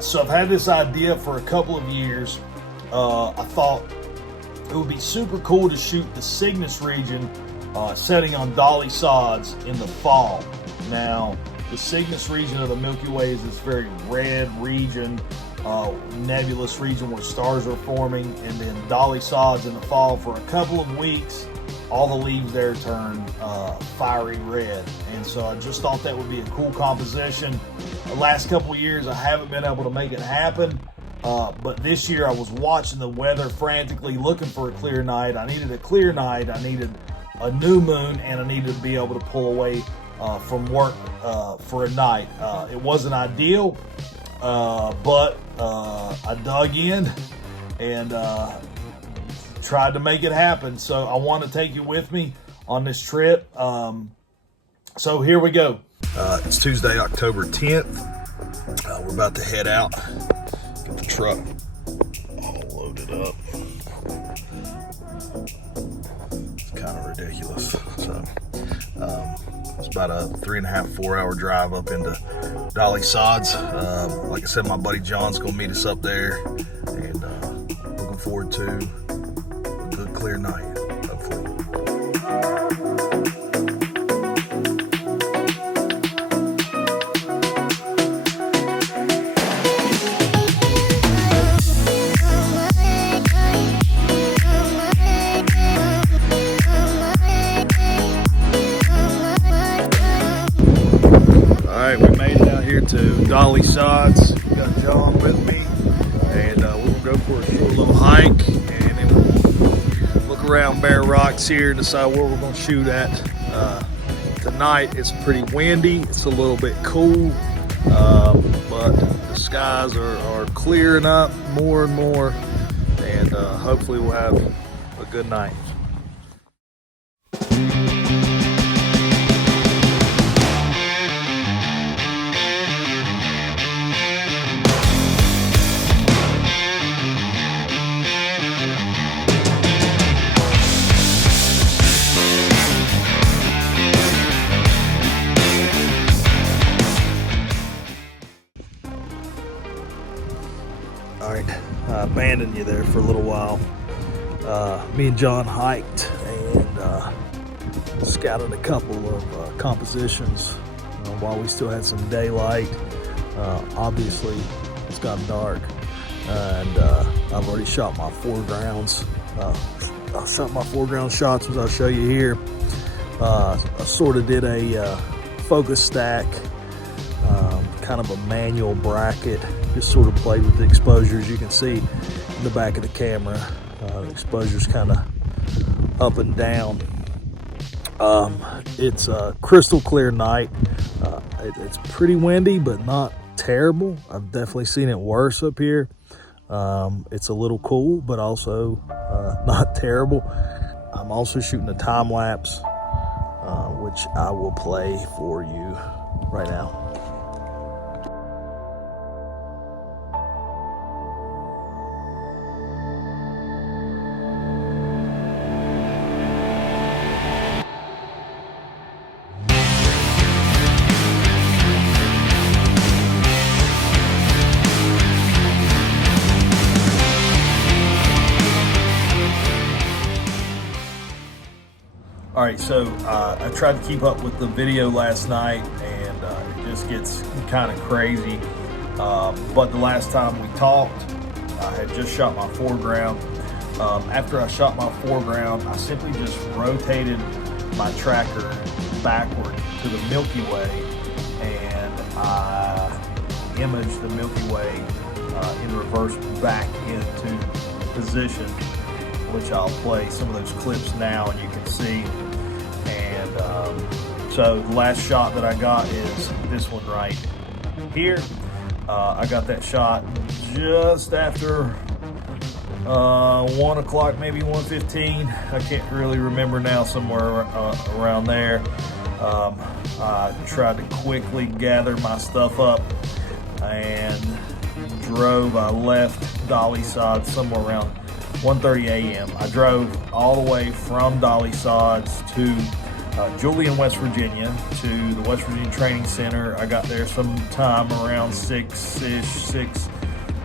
So I've had this idea for a couple of years. I thought it would be super cool to shoot the Cygnus region setting on Dolly Sods in the fall. Now, the Cygnus region of the Milky Way is this very red region, nebulous region where stars are forming, and then Dolly Sods in the fall for a couple of weeks, all the leaves there turn fiery red. And so I just thought that would be a cool composition. The last couple of years I haven't been able to make it happen, but this year I was watching the weather frantically looking for a clear night. I needed a clear night, I needed a new moon, and I needed to be able to pull away from work for a night. It wasn't ideal, but I dug in and tried to make it happen. So I want to take you with me on this trip. So here we go. It's Tuesday, October 10th. We're about to head out, get the truck all loaded up. It's kind of ridiculous. So it's about a 3.5, 4 hour drive up into Dolly Sods. Like I said, my buddy John's gonna meet us up there, and looking forward to a good clear night, hopefully. To Dolly Sods. Got John with me, and we'll go for a short little hike, and then we'll look around bare rocks here and decide where we're going to shoot at. Tonight it's pretty windy, it's a little bit cool, but the skies are clearing up more and more, and hopefully we'll have a good night. All right, I abandoned you there for a little while. Me and John hiked and scouted a couple of compositions while we still had some daylight. Obviously, it's gotten dark, and I've already shot my foregrounds. I shot my foreground shots, as I'll show you here. I sort of did a focus stack, kind of a manual bracket. Just sort of played with the exposures. You can see in the back of the camera, the exposure's kind of up and down. It's a crystal clear night. It's pretty windy, but not terrible. I've definitely seen it worse up here. It's a little cool, but also not terrible. I'm also shooting a time lapse, which I will play for you right now. All right, so I tried to keep up with the video last night, and it just gets kind of crazy. But the last time we talked, I had just shot my foreground. After I shot my foreground, I simply just rotated my tracker backward to the Milky Way, and I imaged the Milky Way in reverse back into position, which I'll play some of those clips now, and you can see. And so the last shot that I got is this one right here. I got that shot just after 1 o'clock, maybe 1:15. I can't really remember now, somewhere around there. I tried to quickly gather my stuff up and drove. I left Dolly Sods somewhere around 1:30 a.m. I drove all the way from Dolly Sods to Julian, West Virginia, to the West Virginia Training Center. I got there sometime around 6-ish,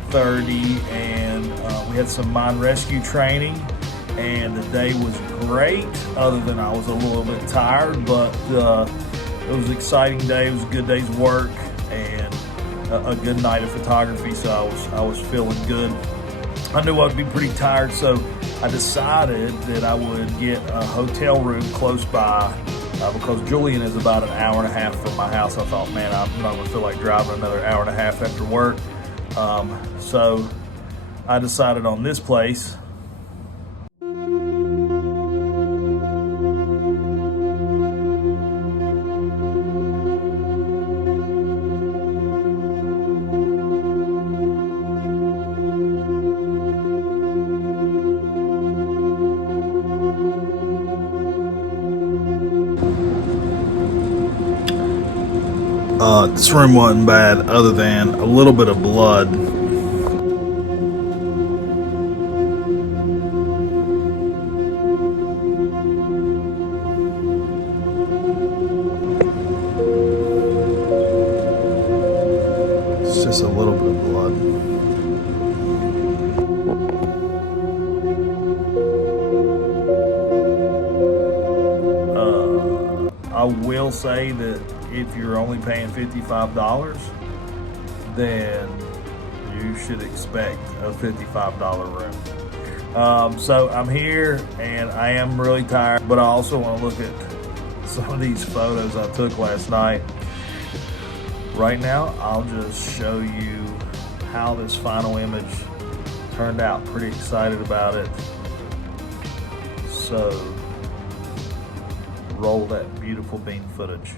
6:30, and we had some mine rescue training, and the day was great, other than I was a little bit tired, but it was an exciting day. It was a good day's work and a good night of photography, so I was feeling good. I knew I'd be pretty tired, so I decided that I would get a hotel room close by because Julian is about an hour and a half from my house. I thought, man, I'm not going to feel like driving another hour and a half after work. So I decided on this place. This room wasn't bad other than a little bit of blood. It's just a little bit of blood. I will say that if you're only paying $55, then you should expect a $55 room. So I'm here and I am really tired, but I also want to look at some of these photos I took last night. Right now, I'll just show you how this final image turned out. Pretty excited about it. So roll that beautiful beam footage.